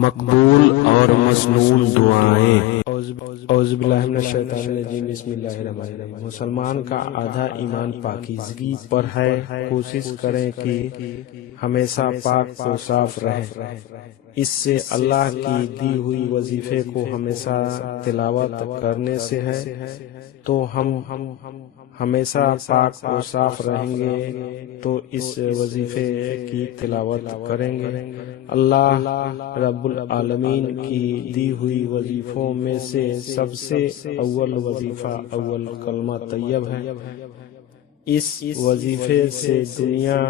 مقبول اور مسنون دعائیں۔ اعوذ باللہ من الشیطان الرجیم، بسم اللہ الرحمن الرحیم۔ مسلمان کا آدھا ایمان پاکیزگی پر ہے، کوشش کریں کہ ہمیشہ پاک و صاف رہے۔ اس سے اللہ کی دی ہوئی وظیفے کو ہمیشہ تلاوت کرنے سے ہے، تو ہم ہمیشہ پاک و صاف رہیں گے تو اس وظیفے کی تلاوت کریں گے۔ اللہ رب العالمین کی دی ہوئی وظیفوں میں سے سب سے اول وظیفہ اول کلمہ طیب ہے۔ اس وظیفے سے دنیا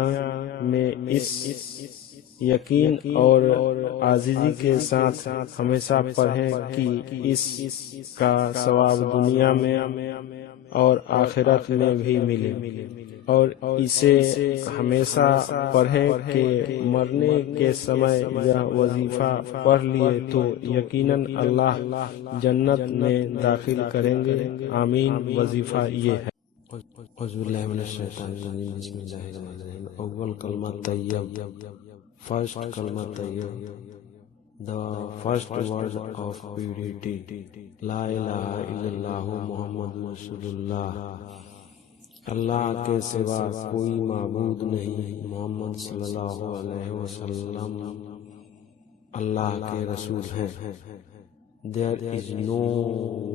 میں اس یقین اور عاجزی کے ساتھ ہمیشہ پڑھیں کہ اس کا ثواب دنیا میں اور آخرت میں بھی ملے، اور اسے ہمیشہ پڑھیں کہ مرنے کے سمے یہ وظیفہ پڑھ لیے تو یقیناً اللہ جنت میں داخل کریں گے۔ آمین۔ وظیفہ یہ ہے۔ اعوذ باللہ من الشیطان الرجیم، بسم اللہ الرحمن الرحیم۔ اول کلمہ طیب، فرسٹ کلمہ طیب، the first word of purity، لا الہ الا اللہ محمد رسول اللہ۔ اللہ کے سوا کوئی معبود نہیں، محمد صلی اللہ علیہ وسلم اللہ کے رسول ہیں۔ There is no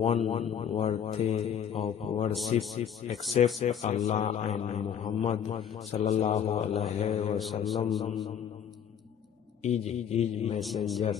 one worthy of worship except Allah and Muhammad sallallahu alaihi wasallam is his messenger۔